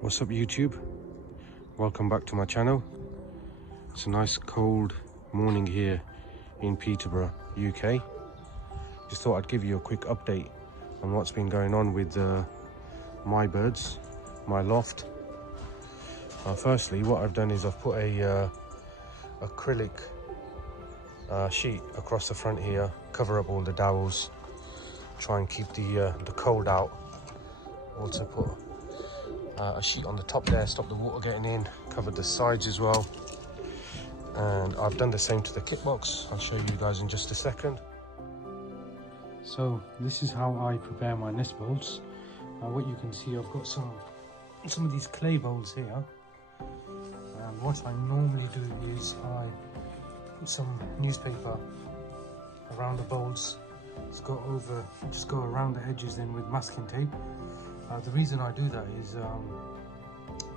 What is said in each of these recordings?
What's up YouTube? Welcome back to my channel. It's a nice cold morning here in Peterborough, UK. Just thought I'd give you a quick update on what's been going on with my birds, my loft. Firstly, what I've done is I've put a acrylic sheet across the front here, cover up all the dowels, try and keep the cold out. Also put a sheet on the top there, stop the water getting in, covered the sides as well. And I've done the same to the kit box. I'll show you guys in just a second. So this is how I prepare my nest bowls. What you can see, I've got some of these clay bowls here. And what I normally do is I put some newspaper around the bowls. Just go around the edges then with masking tape. The reason I do that is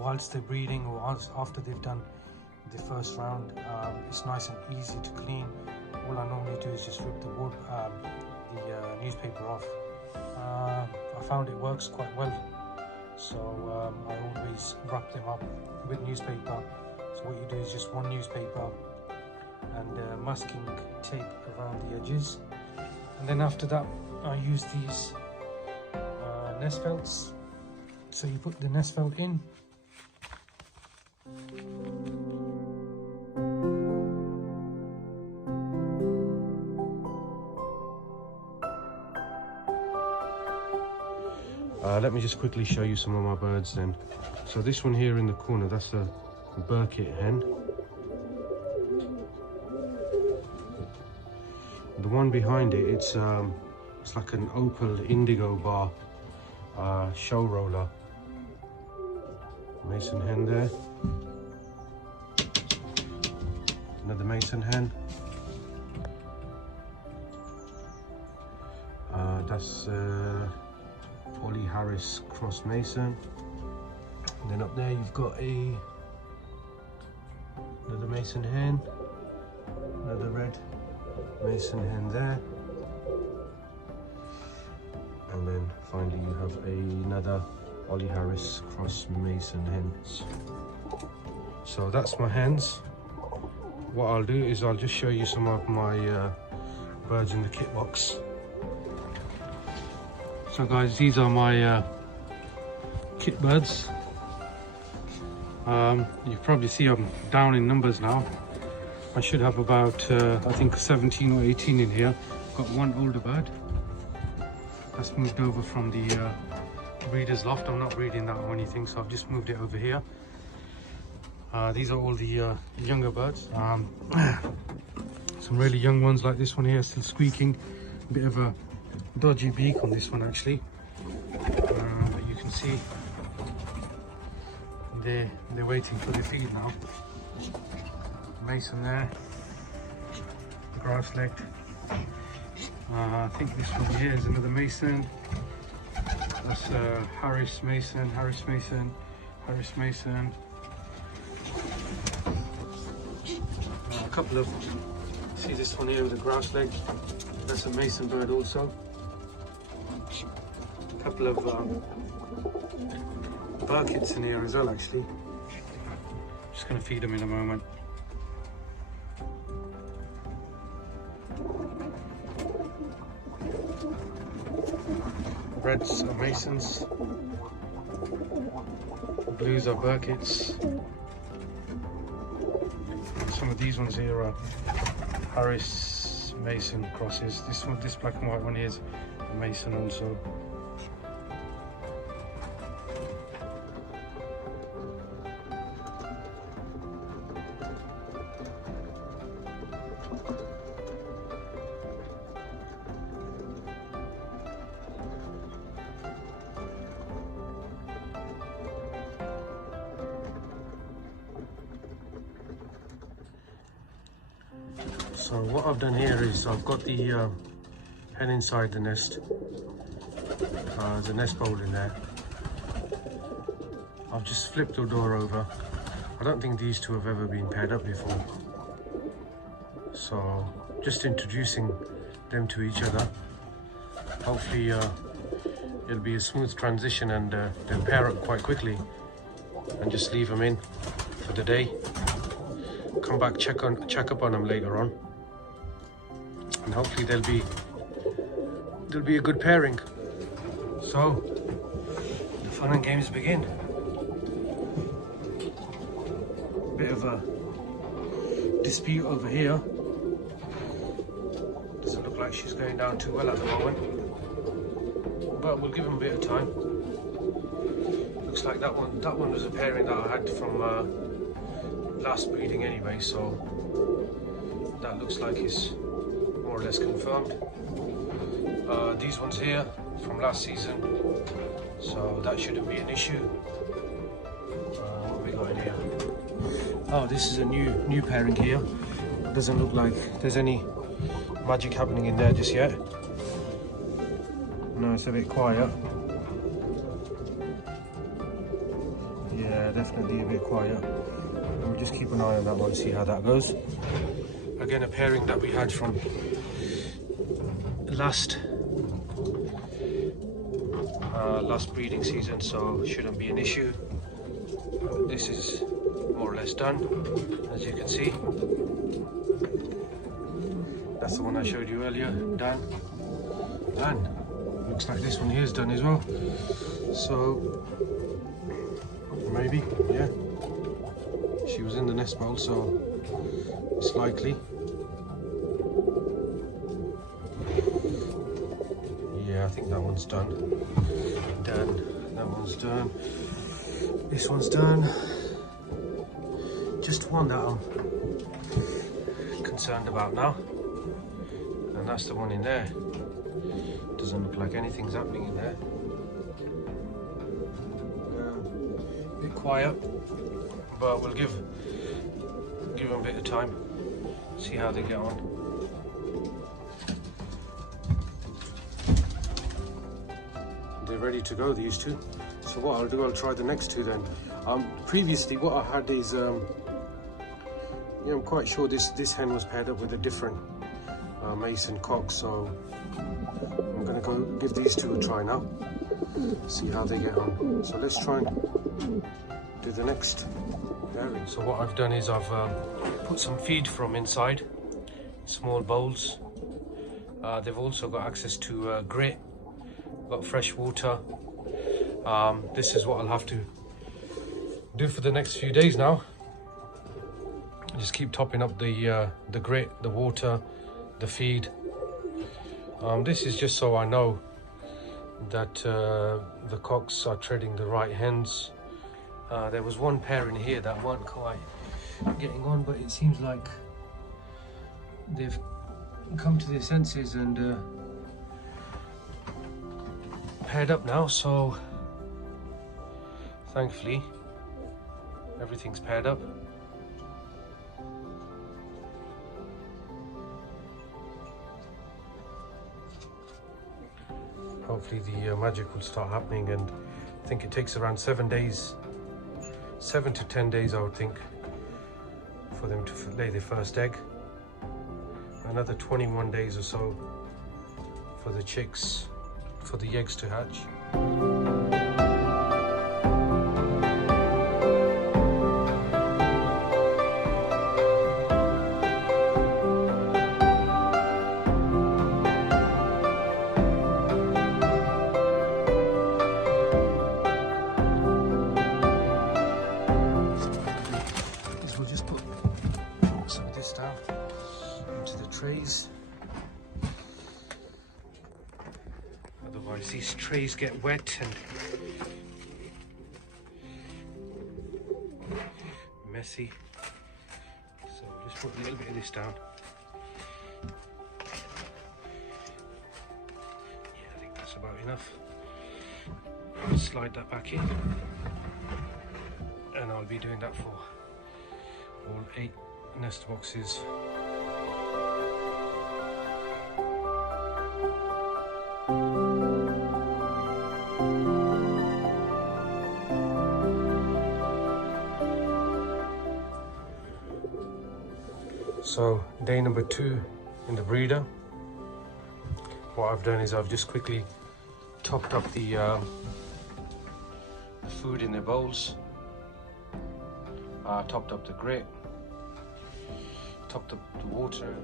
whilst they're breeding or after they've done the first round, it's nice and easy to clean. All I normally do is just rip the newspaper off. I found it works quite well, so I always wrap them up with newspaper. So what you do is just one newspaper and masking tape around the edges, and then after that I use these nest felts. So you put the nest felt in, let me just quickly show you some of my birds then. So this one here in the corner, that's a Birkett hen. The one behind it, it's like an opal indigo bar show roller. Mason hen there. Another mason hen. That's Ollie Harris cross mason. And then up there you've got another mason hen, another red mason hen there, and then finally you have another Ollie Harris cross mason hens. So that's my hens. What I'll do is I'll just show you some of my birds in the kit box. So guys, these are my kit birds. You probably see I'm down in numbers now. I should have about I think 17 or 18 in here. Got one older bird that's moved over from the breeder's loft. I'm not breeding that or anything, so I've just moved it over here. These are all the younger birds. Some really young ones like this one here, still squeaking. A bit of a dodgy beak on this one actually, but you can see they're waiting for the feed now. Mason there, grass-legged. I think this one here is another mason. That's Harris mason, Harris mason, Harris mason. A couple of, see this one here with a grass leg. That's a mason bird also. A couple of Birketts in here as well actually. Just going to feed them in a moment. Reds are masons, blues are Birketts. Some of these ones here are Harris mason crosses. This black and white one here is a mason also. So what I've done here is I've got the hen inside the nest. There's a nest bowl in there. I've just flipped the door over. I don't think these two have ever been paired up before. So just introducing them to each other. Hopefully it'll be a smooth transition and they'll pair up quite quickly. and just leave them in for the day. Come back, check up on them later on, and hopefully they'll be a good pairing. So the fun and games begin. Bit of a dispute over here. Doesn't look like she's going down too well at the moment, but we'll give them a bit of time. Looks like that one was a pairing that I had from last breeding anyway, so that looks like it's more or less confirmed. These ones here from last season, so that shouldn't be an issue. What have we got in here? Oh, this is a new pairing here. Doesn't look like there's any magic happening in there just yet. No, it's a bit quiet. Yeah, definitely a bit quiet. We'll just keep an eye on that one, see how that goes. Again, a pairing that we had from last breeding season, so shouldn't be an issue. This is more or less done, as you can see. That's the one I showed you earlier, done. And looks like this one here is done as well. So maybe, yeah. She was in the nest bowl, so it's likely. Yeah, I think that one's done. Done. That one's done. This one's done. Just one that I'm concerned about now, and that's the one in there. Doesn't look like anything's happening in there. A bit quiet, but we'll give them a bit of time, see how they get on. They're ready to go, these two. So what I'll do, I'll try the next two then. Previously what I had is, I'm quite sure this hen was paired up with a different Mason cock, so I'm gonna go give these two a try now, see how they get on. So let's try and do the next pairing. So what I've done is I've put some feed from inside, small bowls. They've also got access to grit, got fresh water. This is what I'll have to do for the next few days now. Just keep topping up the grit, the water, the feed. This is just so I know that the cocks are treading the right hens. There was one pair in here that weren't quite getting on, but it seems like they've come to their senses and paired up now, so thankfully everything's paired up. Hopefully the magic will start happening, and I think it takes around 7 days, 7 to 10 days I would think, for them to lay their first egg. Another 21 days or so for the chicks, for the eggs to hatch. We'll just put some of this down into the trays. Otherwise these trays get wet and messy. So just put a little bit of this down. Yeah, I think that's about enough. I'll slide that back in, and I'll be doing that for all 8 nest boxes. So day number 2 in the breeder. What I've done is I've just quickly topped up the food in their bowls. topped up the grit, topped up the water.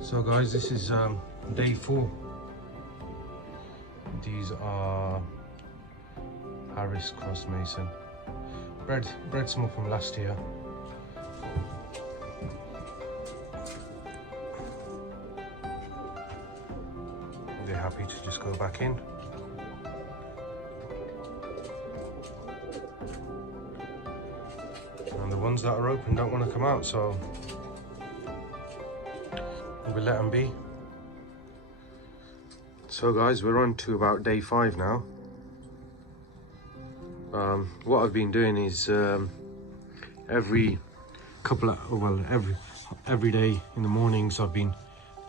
So guys, this is day 4. These are Harris Cross Mason. Bred some up from last year. They're happy to just go back in. And the ones that are open don't want to come out, so we'll let them be. So guys, we're on to about day 5 now. What I've been doing is every day in the mornings I've been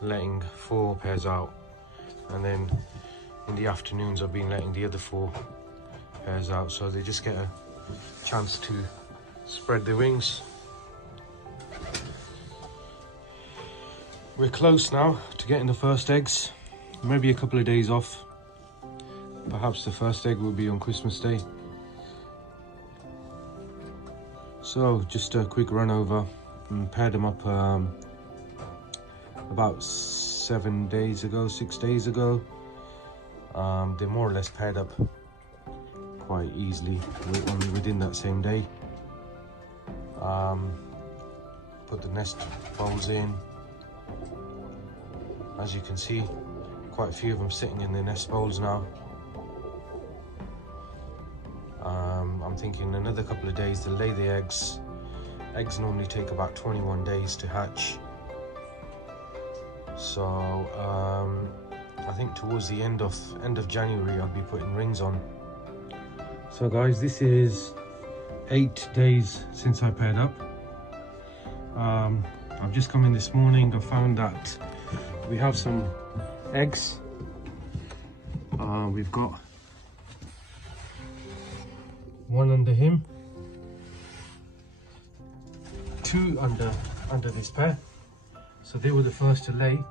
letting 4 pairs out, and then in the afternoons I've been letting the other 4 pairs out, so they just get a chance to spread their wings. We're close now to getting the first eggs. Maybe a couple of days off. Perhaps the first egg will be on Christmas Day. So just a quick run over and paired them up about 6 days ago. They're more or less paired up quite easily within that same day. Put the nest bowls in. As you can see, quite a few of them sitting in their nest bowls now. I'm thinking another couple of days they'll lay the eggs. Eggs normally take about 21 days to hatch. So I think towards the end of January I'll be putting rings on. So guys, this is 8 days since I paired up. I've just come in this morning. I found that we have some eggs. We've got 1 under him, 2 under this pair. So they were the first to lay.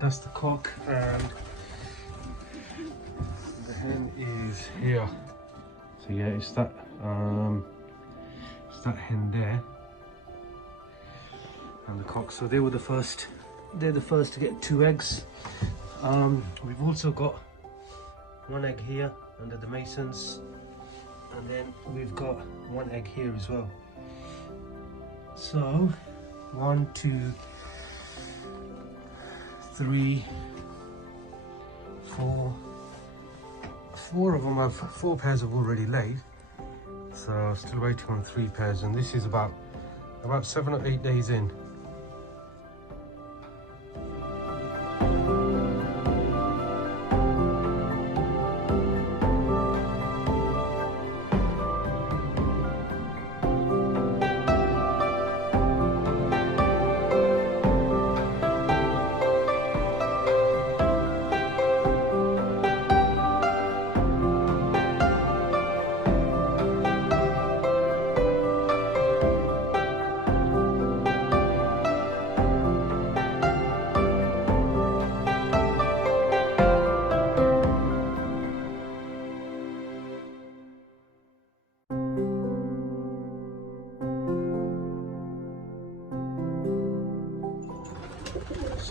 That's the cock, and the hen is here. So yeah, it's that hen there, and the cock. So they were the first. They're the first to get 2 eggs. We've also got 1 egg here under the masons, and then we've got 1 egg here as well. So 1, 2, 3, 4. 4 of them have 4 pairs have already laid. So still waiting on 3 pairs, and this is about 7 or 8 days in.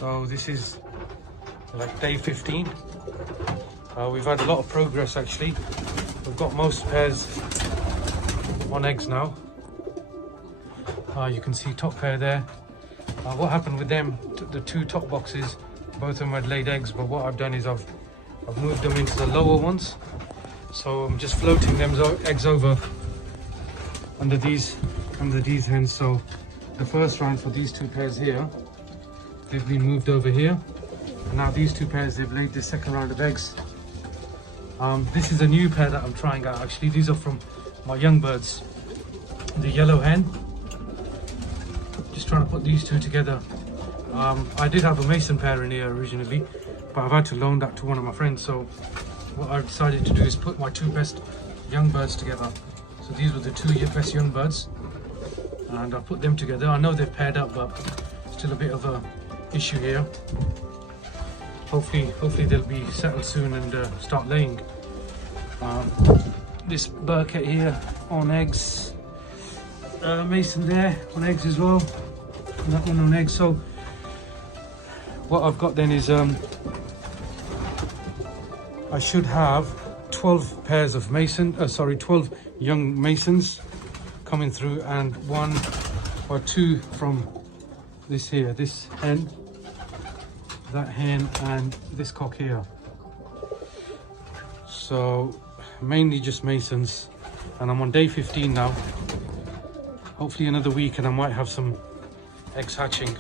So this is like day 15. We've had a lot of progress actually. We've got most pairs on eggs now. You can see top pair there. What happened with them, the 2 top boxes, both of them had laid eggs, but what I've done is I've moved them into the lower ones. So I'm just floating them eggs over under these hens. So the first round for these 2 pairs here, they've been moved over here, and now these 2 pairs, they've laid the second round of eggs. This is a new pair that I'm trying out actually. These are from my young birds, the yellow hen. Just trying to put these 2 together. I did have a mason pair in here originally, but I've had to loan that to one of my friends. So what I decided to do is put my 2 best young birds together. So these were the 2 best young birds, and I put them together. I know they've paired up, but still a bit of a issue here. Hopefully they'll be settled soon and start laying. This Birkett here on eggs. mason there on eggs as well, and that one on eggs. So what I've got then is I should have 12 pairs of 12 young masons coming through, and 1 or 2 from this hen, that hen, and this cock here. So mainly just masons, and I'm on day 15 now. Hopefully another week and I might have some eggs hatching.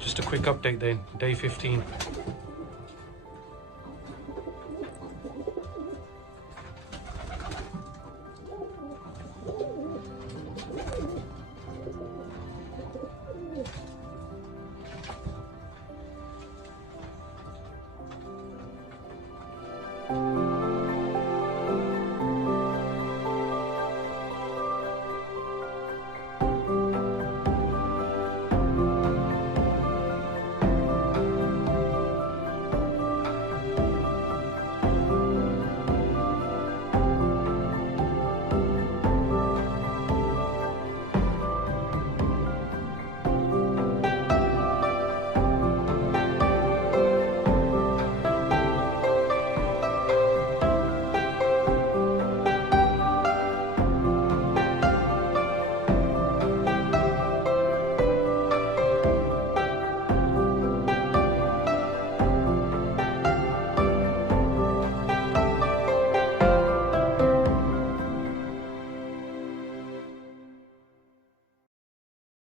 Just a quick update then, day 15.